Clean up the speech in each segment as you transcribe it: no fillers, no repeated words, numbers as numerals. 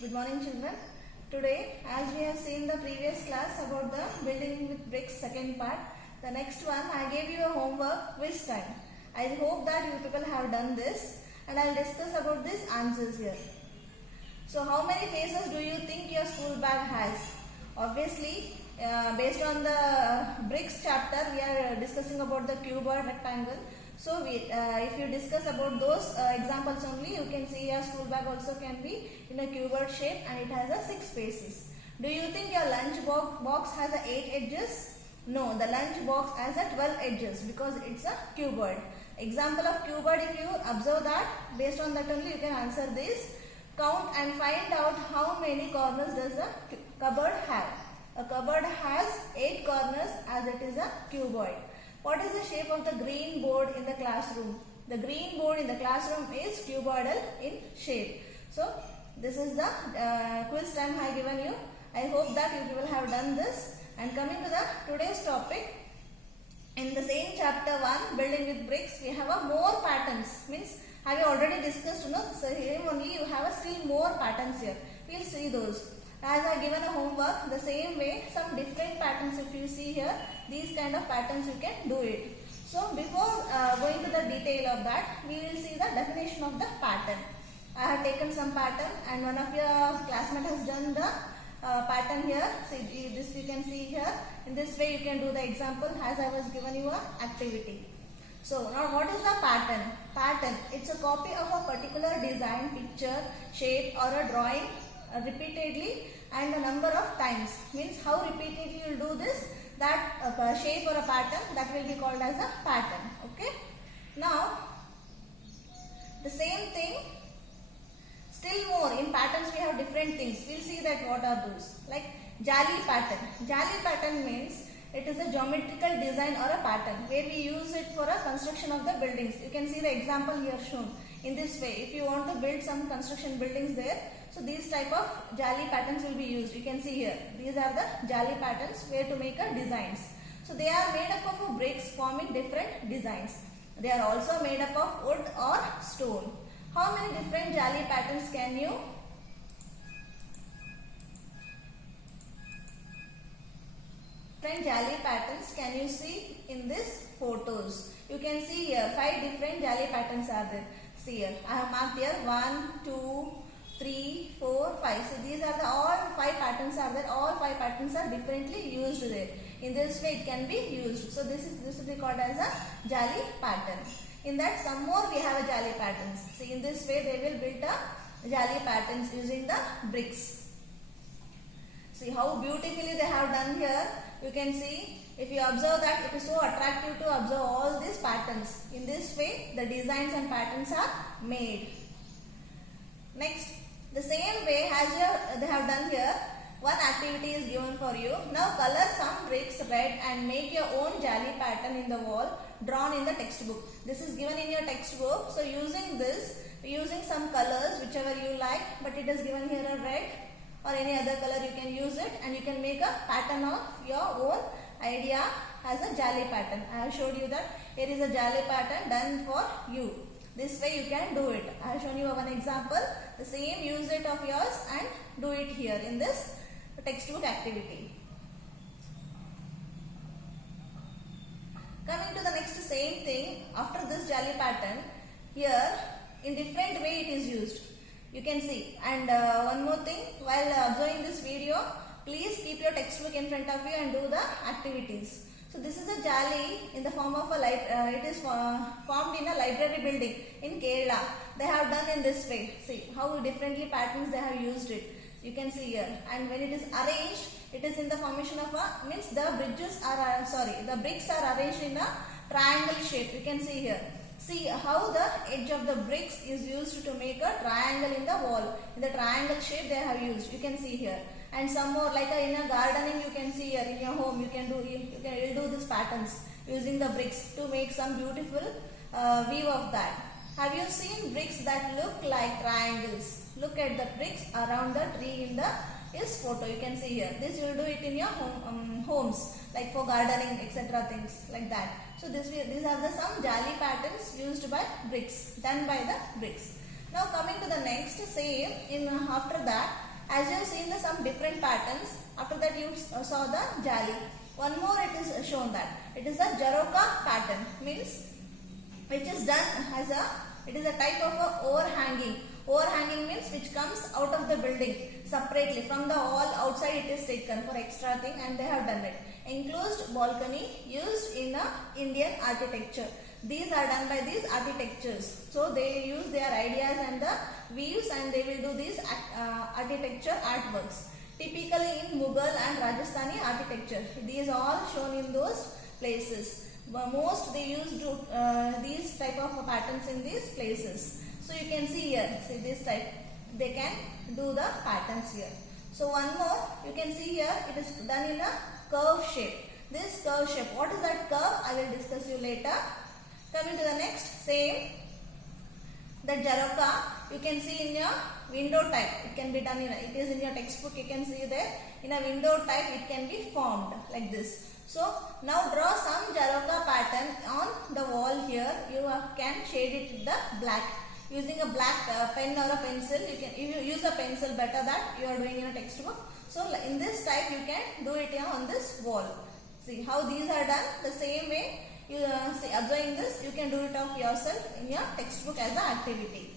Good morning children. Today, as we have seen the previous class about the building with bricks second part, the next one I gave you a homework quiz time. I hope that you people have done this and I will discuss about these answers here. So how many faces do you think your school bag has? Obviously, based on the bricks chapter, we are discussing about the cube or rectangle. So if you discuss about those examples only, you can see your school bag also can be in a cuboid shape and it has a 6 faces. Do you think your lunch box has a 8 edges? No, the lunch box has a 12 edges because it's a cuboid. Example of cuboid, if you observe that, based on that only you can answer this. Count and find out how many corners does a cupboard have. A cupboard has 8 corners as it is a cuboid. What is the shape of the green board in the classroom? The green board in the classroom is cuboidal in shape. So, this is the quiz time I have given you. I hope that you will have done this. And coming to the today's topic, in the same chapter 1, building with bricks, we have a more patterns. Means, have you already discussed, so here only you have a still more patterns here. We will see those. As I given a homework, the same way, some different patterns if you see here, these kind of patterns you can do it. So before going to the detail of that, we will see the definition of the pattern. I have taken some pattern and one of your classmates has done the pattern here. See, this you can see here. In this way you can do the example as I was given you a activity. So now what is the pattern? Pattern, it's a copy of a particular design, picture, shape or a drawing repeatedly and a number of times. Means how repeatedly you will do this, that shape or a pattern, that will be called as a pattern. Okay. Now the same thing, still more in patterns we have different things. We will see that what are those. Like jali pattern. Jali pattern means it is a geometrical design or a pattern where we use it for a construction of the buildings. You can see the example here shown. In this way, if you want to build some construction buildings there, so these type of jali patterns will be used. You can see here. These are the jali patterns where to make a designs. So they are made up of bricks forming different designs. They are also made up of wood or stone. How many different jali patterns can you? Different jali patterns can you see in this photos? You can see here 5 different jali patterns are there. See here, I have marked here 1, 2, 3, 4, 5. So these are the all 5 patterns are there. All 5 patterns are differently used there. In this way it can be used. So this will be called as a jali pattern. In that some more we have a jali patterns. See, in this way they will build a jali patterns using the bricks. See how beautifully they have done here. You can see, if you observe that, it is so attractive to observe all these patterns. In this way the designs and patterns are made. Next, the same way as they have done here, one activity is given for you. Now color some bricks red and make your own jali pattern in the wall drawn in the textbook. This is given in your textbook. So using this, using some colors whichever you like, but it is given here a red or any other color, you can use it and you can make a pattern of your own idea as a jali pattern. I have showed you that here is a jali pattern done for you. This way you can do it. I have shown you one example. The same, use it of yours and do it here in this textbook activity. Coming to the next same thing, after this jali pattern, here in different way it is used. You can see. And one more thing, while observing this video, please keep your textbook in front of you and do the activities. So this is a jali in the form of a it is formed in a library building in Kerala. They have done in this way. See how differently patterns they have used it. You can see here. And when it is arranged, it is in the formation of a, means the the bricks are arranged in a triangle shape. You can see here. See how the edge of the bricks is used to make a triangle in the wall. In the triangle shape they have used. You can see here. And some more like in a gardening you can see here in your home. You can do these patterns using the bricks to make some beautiful view of that. Have you seen bricks that look like triangles? Look at the bricks around the tree in this photo. You can see here. This you will do it in your homes, like for gardening, etc. things like that. So these are the some jali patterns used by bricks, done by the bricks. Now coming to the next, say in after that as you have seen the some different patterns, after that you saw the jali. One more it is shown that it is a Jaroka pattern, means which is done as a, it is a type of a overhanging. Overhanging means which comes out of the building separately from the wall outside, it is taken for extra thing and they have done it. Enclosed balcony used in a Indian architecture. These are done by these architectures. So they use their ideas and the views and they will do these architecture artworks. Typically in Mughal and Rajasthani architecture. These are all shown in those places. Most they use these type of patterns in these places. So you can see here, see this type, they can do the patterns here. So one more, you can see here, it is done in a curve shape. This curve shape, what is that curve? I will discuss you later. Coming to the next, same, the Jaroka, you can see in your window type, it can be done in, it is in your textbook, you can see there, in a window type it can be formed like this. So now draw some Jaroka pattern on the wall here, you can shade it with the black. Using a black pen or a pencil, you can, if you use a pencil better that you are doing in a textbook. So in this type you can do it here on this wall. See how these are done, the same way you see observing this, you can do it of yourself in your textbook as an activity.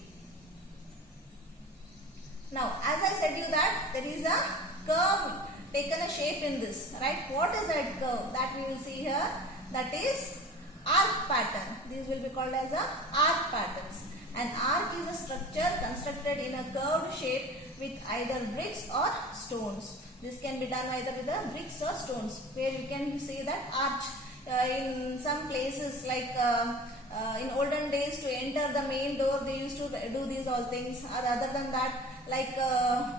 Now as I said you that there is a curve taken a shape in this, right? What is that curve? That we will see here, that is arc pattern. These will be called as a arc patterns. An arc is a structure constructed in a curved shape with either bricks or stones. This can be done either with the bricks or stones, where you can see that arch in some places like in olden days to enter the main door they used to do these all things, or other than that like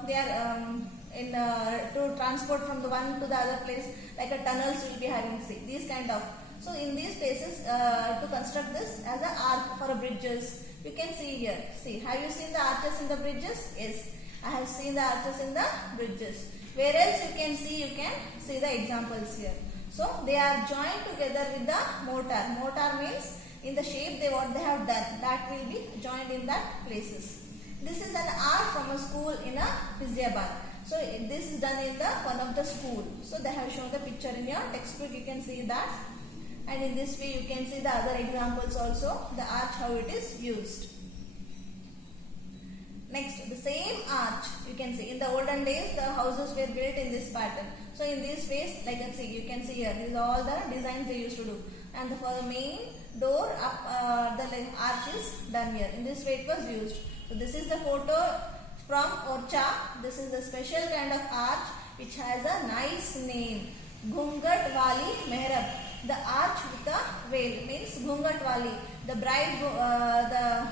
they are in to transport from the one to the other place, like a tunnels will be having, see these kind of. So in these places to construct this as an arc for a bridges, you can see here. See, have you seen the arches in the bridges? Yes, I have seen the arches in the bridges. Where else you can see the examples here. So they are joined together with the mortar. Mortar means in the shape what they have done, that will be joined in that places. This is an arc from a school in a Fyziabad. So this is done in the one of the school. So they have shown the picture in your textbook, you can see that. And in this way you can see the other examples also, the arch how it is used. Next, the same arch you can see. In the olden days the houses were built in this pattern. So in this ways, like you can see here, these are all the designs they used to do. And for the main door up the arch is done here. In this way it was used. So this is the photo from Orcha. This is the special kind of arch which has a nice name, Ghungat Wali Mehrab. The arch with the veil means Ghungat Wali. The bride,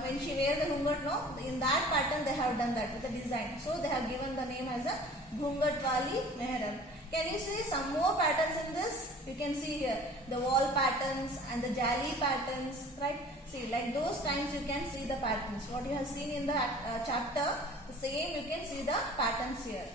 when she wears the ghungat, no, in that pattern they have done that with the design. So they have given the name as a Ghungat Wali Mehrab. Can you see some more patterns in this? You can see here the wall patterns and the jali patterns, right? See, like those kinds you can see the patterns. What you have seen in the chapter, the same you can see the patterns here.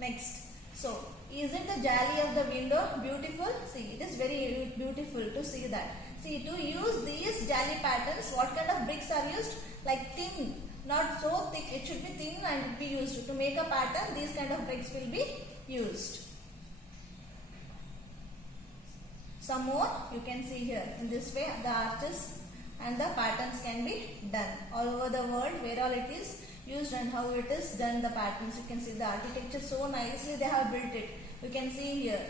Next, so isn't the jali of the window beautiful? See, it is very beautiful to see that. See, to use these jali patterns, what kind of bricks are used? Like thin, not so thick. It should be thin and be used. To make a pattern, these kind of bricks will be used. Some more you can see here. In this way, the arches and the patterns can be done all over the world, where all it is used and how it is done. The patterns you can see the architecture so nicely they have built it. You can see here.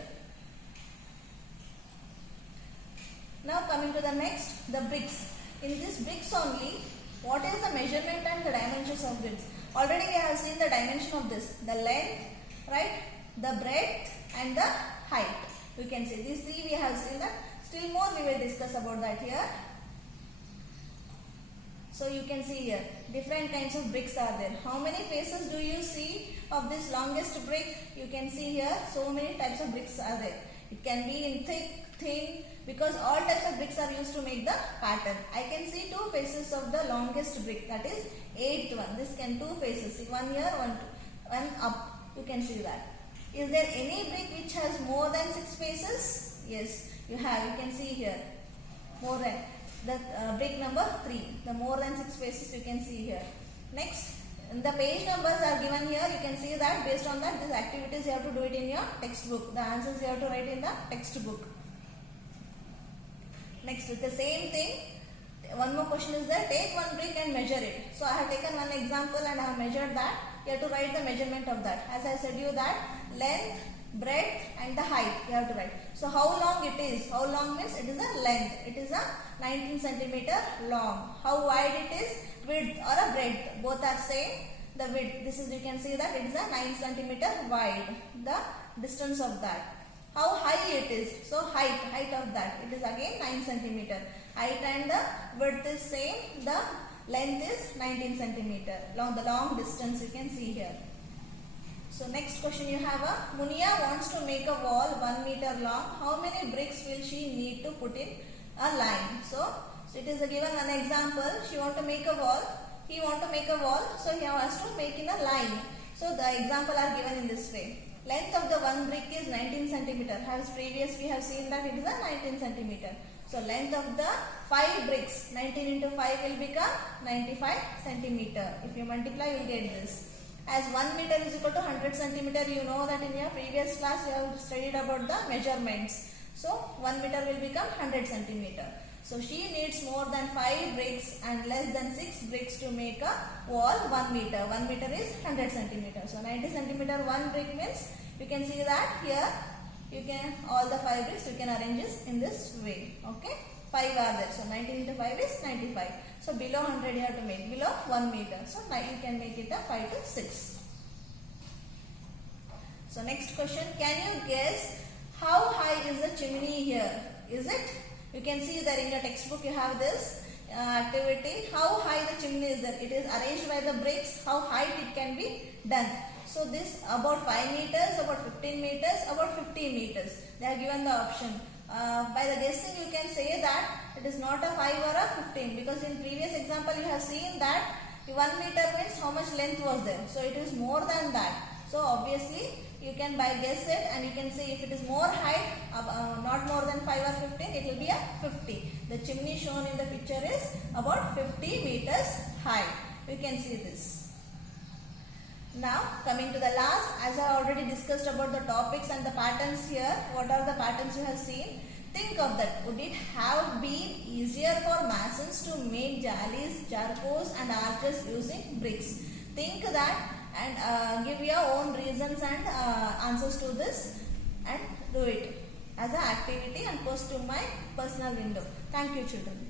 Now coming to the next, the bricks. In this bricks only, what is the measurement and the dimensions of bricks? Already we have seen the dimension of this, the length, right, the breadth and the height. You can see these three we have seen that. Still more we will discuss about that here. So you can see here different kinds of bricks are there. How many faces do you see of this longest brick? You can see here so many types of bricks are there. It can be in thick, thin, because all types of bricks are used to make the pattern. I can see two faces of the longest brick, that is 8th one. This can two faces, see one here, one up. You can see that. Is there any brick which has more than 6 faces? Yes, you have. You can see here more than the brick number 3. The more than 6 faces you can see here. Next, the page numbers are given here. You can see that based on that, these activities you have to do it in your textbook. The answers you have to write in the textbook. Next, with the same thing, one more question is there. Take one brick and measure it. So I have taken one example and I have measured that. You have to write the measurement of that. As I said you that length, breadth and the height you have to write. So how long it is? How long means it is a length. It is a 19 centimeter long. How wide it is? Width or a breadth. Both are same. The width. This is, you can see that it is a 9 centimeter wide. The distance of that. How high it is? So height of that. It is again 9 centimeter. Height and the width is same. The length is 19 centimeter. The long distance you can see here. So next question you have a Munia wants to make a wall 1 meter long. How many bricks will she need to put in a line? So it is given one example. She want to make a wall. He want to make a wall. So he has to make in a line. So the example are given in this way. Length of the one brick is 19 centimeter. As previous we have seen that it is a 19 centimeter. So length of the 5 bricks, 19 into 5 will become 95 centimeter. If you multiply, you will get this. As 1 meter is equal to 100 centimeter, you know that in your previous class you have studied about the measurements. So 1 meter will become 100 centimeter. So she needs more than 5 bricks and less than 6 bricks to make a wall 1 meter. 1 meter is 100 centimeter. So 90 centimeter 1 brick means you can see that here you can all the 5 bricks you can arrange this in this way. Okay, 5 are there. So 19 into 5 is 95. So below 100 you have to make below 1 meter. So now you can make it a 5 to 6. So next question, can you guess how high is the chimney here? Is it? You can see that in your textbook you have this activity. How high the chimney is there? It is arranged by the bricks. How high it can be done? So this about 5 meters, about 15 meters, about 50 meters. They are given the option. By the guessing you can say that it is not a 5 or a 15 because in previous example you have seen that 1 meter means how much length was there. So it is more than that. So obviously you can by guess it and you can say if it is more height, not more than 5 or 15, it will be a 50. The chimney shown in the picture is about 50 meters high. You can see this. Now coming to the last, as I already discussed about the topics and the patterns here, what are the patterns you have seen? Think of that. Would it have been easier for masons to make jallis, charcoals and arches using bricks? Think that and give your own reasons and answers to this and do it as an activity and post to my personal window. Thank you children.